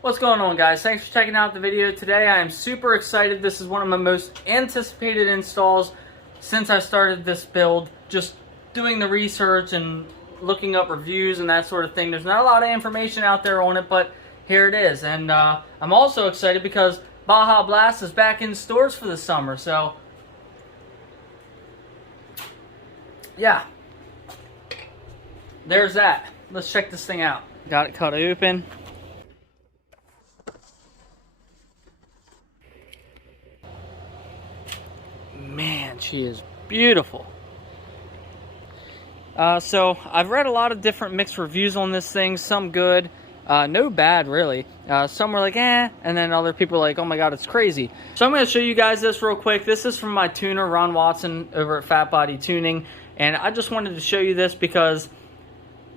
What's going on, guys? Thanks for checking out the video today. I am super excited. This is one of my most anticipated installs since I started this build. Just doing the research and looking up reviews and that sort of thing. There's not a lot of information out there on it, but here it is. And I'm also excited because Baja Blast is back in stores for the summer. So, yeah. There's that. Let's check this thing out. Got it cut open. Man, she is beautiful. So I've read a lot of different mixed reviews on this thing. Some good, no bad really. Some were like, eh, and then other people were like, oh my god, it's crazy. So I'm going to show you guys this real quick. This is from my tuner, Ron Watson, over at Phatbotti Tuning, and I just wanted to show you this because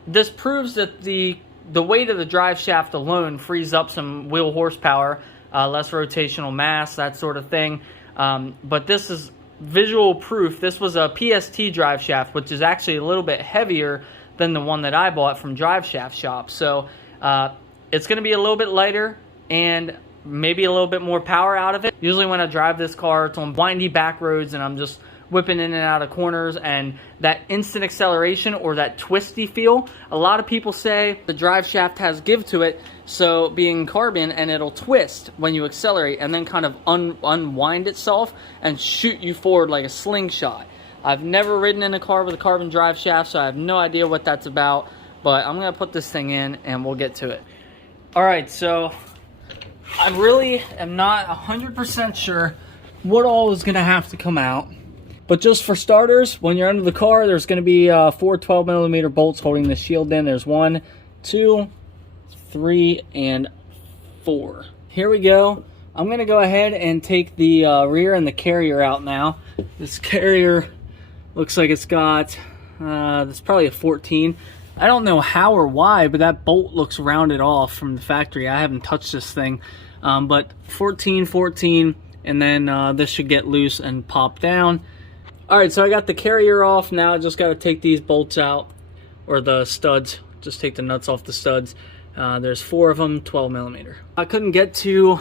this proves that the weight of the drive shaft alone frees up some wheel horsepower, less rotational mass, that sort of thing. But this is visual proof. This was a PST drive shaft, which is actually a little bit heavier than the one that I bought from Driveshaft shop. So it's going to be a little bit lighter and maybe a little bit more power out of it. Usually when I drive this car, it's on windy back roads and I'm just whipping in and out of corners, and that instant acceleration or that twisty feel, a lot of people say the drive shaft has give to it, so being carbon, and it'll twist when you accelerate and then kind of unwind itself and shoot you forward like a slingshot. I've never ridden in a car with a carbon drive shaft, so I have no idea what that's about, but I'm gonna put this thing in and we'll get to it. Alright, so I really am not 100% sure what all is gonna have to come out. But just for starters, when you're under the car, there's going to be 4 12mm bolts holding the shield in. There's 1, 2, 3, and 4. Here we go. I'm going to go ahead and take the rear and the carrier out now. This carrier looks like it's got, that's probably a 14. I don't know how or why, but that bolt looks rounded off from the factory. I haven't touched this thing. But 14, 14, and then this should get loose and pop down. Alright, so I got the carrier off. Now I just got to take these bolts out, or the studs. Just take the nuts off the studs. There's 4 of them, 12mm. I couldn't get to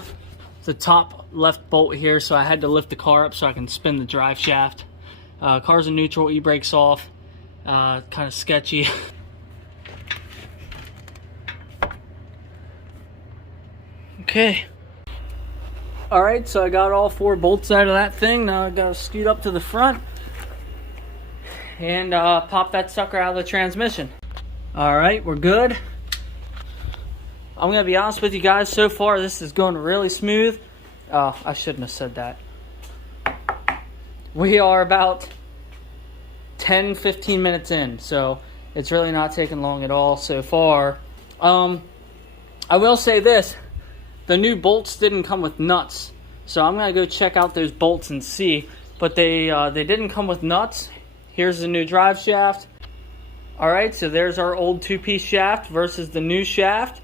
the top left bolt here, so I had to lift the car up so I can spin the drive shaft. Car's in neutral, e-brake's off. Kind of sketchy. Okay. Alright, so I got all 4 bolts out of that thing. Now I got to scoot up to the front and pop that sucker out of the transmission. Alright, we're good. I'm going to be honest with you guys, so far this is going really smooth. Oh, I shouldn't have said that. We are about 10-15 minutes in, so it's really not taking long at all so far. I will say this, the new bolts didn't come with nuts, so I'm going to go check out those bolts and see, but they didn't come with nuts. Here's the new drive shaft. Alright, so there's our old 2-piece shaft versus the new shaft.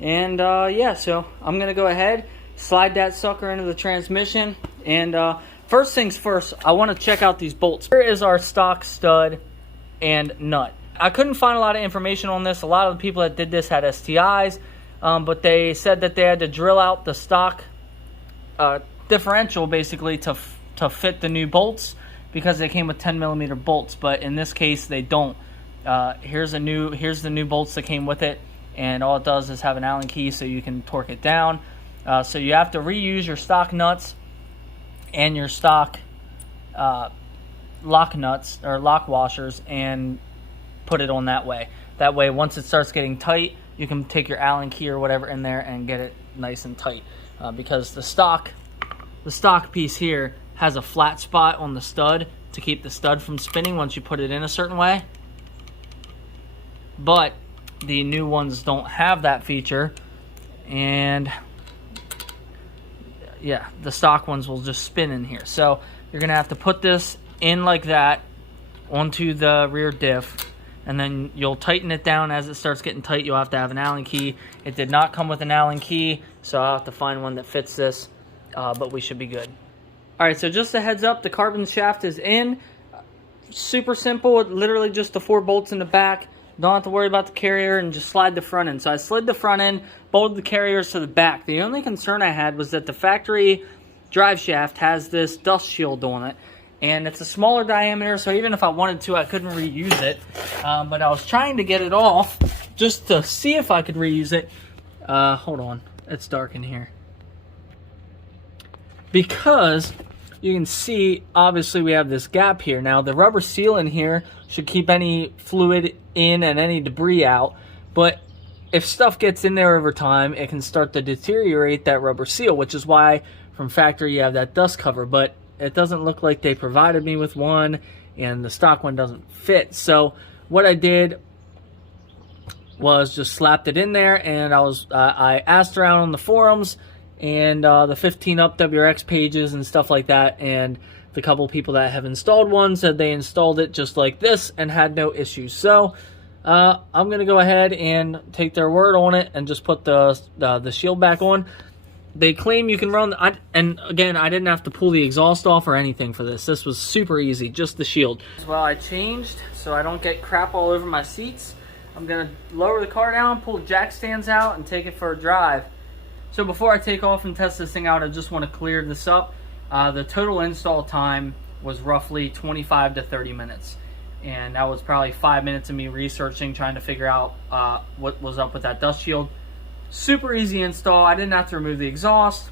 And yeah, so I'm going to go ahead, slide that sucker into the transmission. And first things first, I want to check out these bolts. Here is our stock stud and nut. I couldn't find a lot of information on this. A lot of the people that did this had STIs, but they said that they had to drill out the stock differential basically to fit the new bolts, because they came with 10mm bolts, but in this case they don't. Here's the new bolts that came with it, and all it does is have an Allen key so you can torque it down. So you have to reuse your stock nuts and your stock lock nuts or lock washers and put it on that way. That way, once it starts getting tight, you can take your Allen key or whatever in there and get it nice and tight. Because the stock piece here has a flat spot on the stud to keep the stud from spinning once you put it in a certain way. But the new ones don't have that feature, and yeah, the stock ones will just spin in here. So you're gonna have to put this in like that onto the rear diff, and then you'll tighten it down. As it starts getting tight, you'll have to have an Allen key. It did not come with an Allen key, so I'll have to find one that fits this, but we should be good. Alright, so just a heads up, the carbon shaft is in. Super simple, literally just the 4 bolts in the back. Don't have to worry about the carrier and just slide the front end. So I slid the front end, bolted the carriers to the back. The only concern I had was that the factory drive shaft has this dust shield on it. And it's a smaller diameter, so even if I wanted to, I couldn't reuse it. But I was trying to get it off just to see if I could reuse it. Hold on, it's dark in here. Because you can see, obviously, we have this gap here. Now, the rubber seal in here should keep any fluid in and any debris out. But if stuff gets in there over time, it can start to deteriorate that rubber seal, which is why from factory you have that dust cover. But it doesn't look like they provided me with one, and the stock one doesn't fit. So what I did was just slapped it in there, and I asked around on the forums and the 15 Up WRX pages and stuff like that, and the couple people that have installed one said they installed it just like this and had no issues. So I'm gonna go ahead and take their word on it and just put the shield back on. They claim you can run, and again, I didn't have to pull the exhaust off or anything for this. This was super easy, just the shield. Well, I changed so I don't get crap all over my seats. I'm gonna lower the car down, pull the jack stands out, and take it for a drive. So before I take off and test this thing out, I just want to clear this up. The total install time was roughly 25 to 30 minutes. And that was probably 5 minutes of me researching, trying to figure out what was up with that dust shield. Super easy install. I didn't have to remove the exhaust.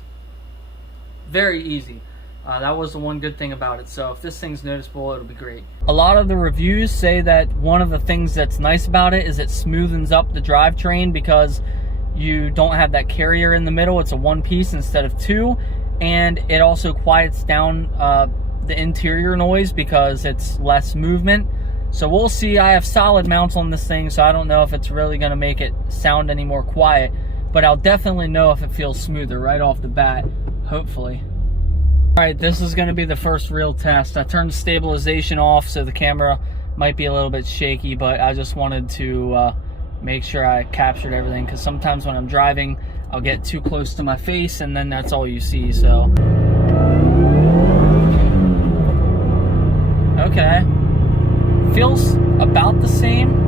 Very easy. That was the one good thing about it. So if this thing's noticeable, it'll be great. A lot of the reviews say that one of the things that's nice about it is it smoothens up the drivetrain because you don't have that carrier in the middle. It's a one piece instead of two. And it also quiets down the interior noise because it's less movement. So we'll see. I have solid mounts on this thing, so I don't know if it's really going to make it sound any more quiet. But I'll definitely know if it feels smoother right off the bat, hopefully. Alright, this is going to be the first real test. I turned the stabilization off, so the camera might be a little bit shaky, but I just wanted to make sure I captured everything, because sometimes when I'm driving, I'll get too close to my face, and then that's all you see, so. Okay. Feels about the same.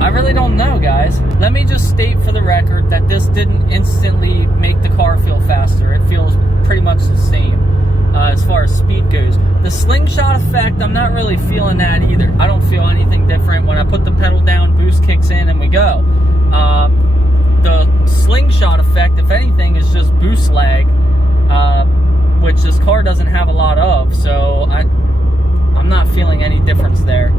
I really don't know, guys. Let me just state for the record that this didn't instantly make the car feel faster. It feels pretty much the same as far as speed goes. The slingshot effect, I'm not really feeling that either. I don't feel anything different. When I put the pedal down, boost kicks in and we go. The slingshot effect, if anything, is just boost lag, which this car doesn't have a lot of, so I'm not feeling any difference there.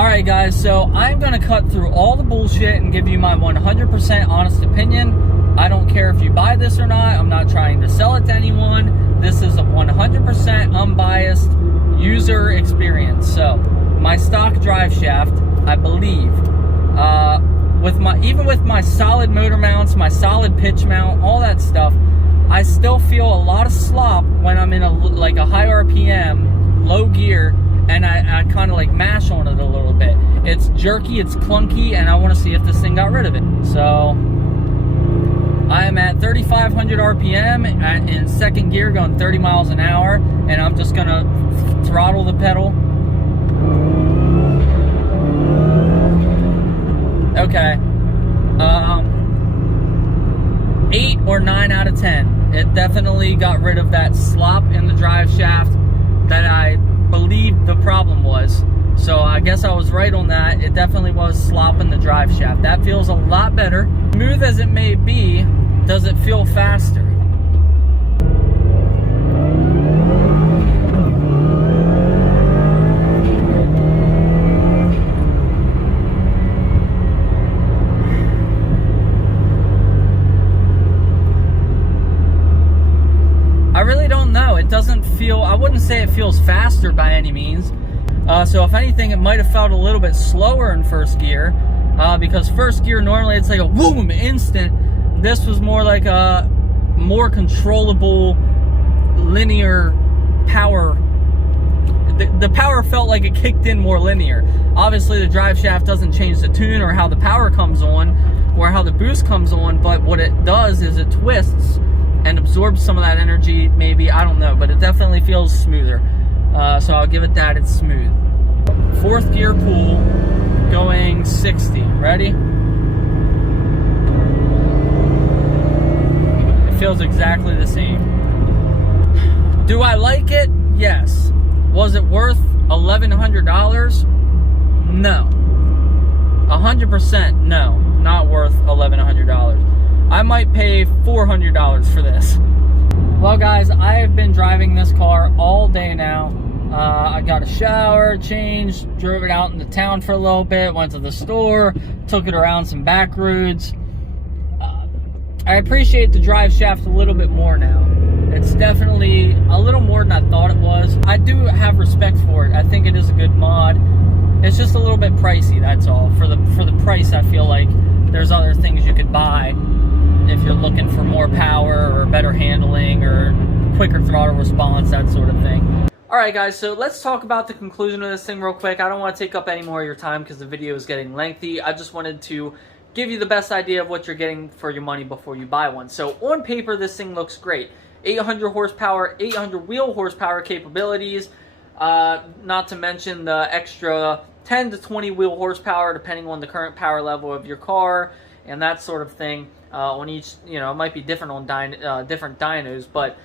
Alright guys, so I'm going to cut through all the bullshit and give you my 100% honest opinion. I don't care if you buy this or not. I'm not trying to sell it to anyone. This is a 100% unbiased user experience. So, my stock drive shaft, I believe, even with my solid motor mounts, my solid pitch mount, all that stuff, I still feel a lot of slop when I'm in a high RPM, low gear, and I kind of like mash on it a little bit. It's jerky, it's clunky, and I want to see if this thing got rid of it. So I am at 3,500 RPM in second gear, going 30 miles an hour, and I'm just gonna throttle the pedal. Okay. 8 or 9 out of 10. It definitely got rid of that slop in the drive shaft that I believed the problem was. So I guess I was right on that. It definitely was slop in the drive shaft. That feels a lot better. Smooth as it may be, does it feel faster? I really don't know. It doesn't feel, I wouldn't say it feels faster by any means. So if anything, it might have felt a little bit slower in first gear, because first gear normally it's like a boom, instant. This was more like a more controllable, linear power. The power felt like it kicked in more linear. Obviously the drive shaft doesn't change the tune or how the power comes on, or how the boost comes on, but what it does is it twists and absorbs some of that energy, maybe, I don't know, but it definitely feels smoother. So I'll give it that, it's smooth. 4th gear pull, going 60, ready? It feels exactly the same. Do I like it? Yes. Was it worth $1,100? No. 100% no, not worth $1,100. I might pay $400 for this. Well guys, I have been driving this car all day now. I got a shower, changed, drove it out into town for a little bit, went to the store, took it around some back roads. I appreciate the Driveshaft a little bit more now. It's definitely a little more than I thought it was. I do have respect for it. I think it is a good mod. It's just a little bit pricey, that's all. For the price, I feel like there's other things you could buy if you're looking for more power or better handling or quicker throttle response, that sort of thing. Alright guys, so let's talk about the conclusion of this thing real quick. I don't want to take up any more of your time because the video is getting lengthy. I just wanted to give you the best idea of what you're getting for your money before you buy one. So on paper, this thing looks great. 800 horsepower, 800 wheel horsepower capabilities, not to mention the extra 10 to 20 wheel horsepower depending on the current power level of your car and that sort of thing. On each, you know, it might be different on different dynos, but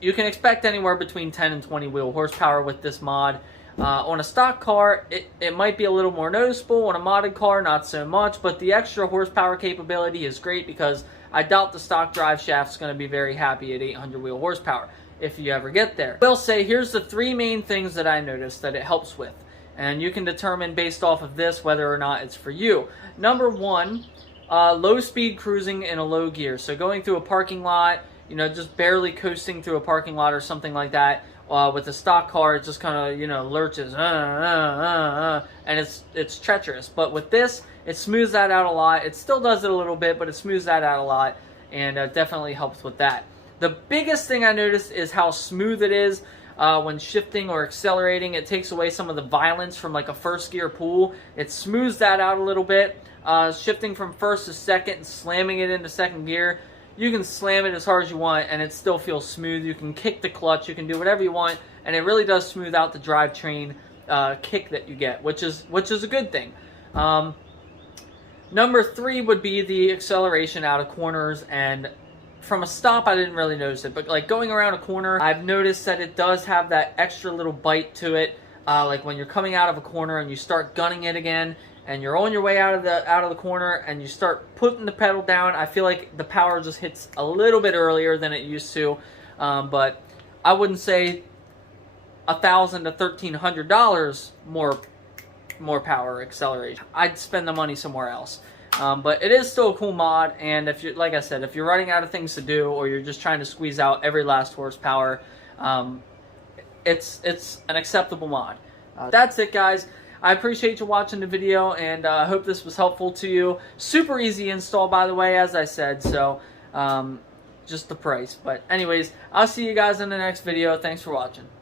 you can expect anywhere between 10 and 20 wheel horsepower with this mod. On a stock car, it might be a little more noticeable. On a modded car, not so much, but the extra horsepower capability is great because I doubt the stock Driveshaft is going to be very happy at 800 wheel horsepower if you ever get there. I will say, here's the 3 main things that I noticed that it helps with, and you can determine based off of this whether or not it's for you. Number 1, low speed cruising in a low gear. So going through a parking lot, you know, just barely coasting through a parking lot or something like that. With a stock car, it just kind of, you know, lurches, and it's treacherous. But with this, it smooths that out a lot. It still does it a little bit, but it smooths that out a lot, and definitely helps with that. The biggest thing I noticed is how smooth it is when shifting or accelerating. It takes away some of the violence from like a first gear pull. It smooths that out a little bit. Shifting from first to second and slamming it into second gear, you can slam it as hard as you want and it still feels smooth. You can kick the clutch, you can do whatever you want, and it really does smooth out the drivetrain kick that you get, which is a good thing. Number 3 would be the acceleration out of corners, and from a stop I didn't really notice it, but like going around a corner, I've noticed that it does have that extra little bite to it. Like when you're coming out of a corner and you start gunning it again, and you're on your way out of the corner and you start putting the pedal down, I feel like the power just hits a little bit earlier than it used to. But I wouldn't say $1,000 to $1,300 more power acceleration. I'd spend the money somewhere else. But it is still a cool mod, and if you, like I said, if you're running out of things to do or you're just trying to squeeze out every last horsepower, it's an acceptable mod. That's it, guys. I appreciate you watching the video, and I hope this was helpful to you. Super easy install, by the way, as I said, so just the price. But anyways, I'll see you guys in the next video. Thanks for watching.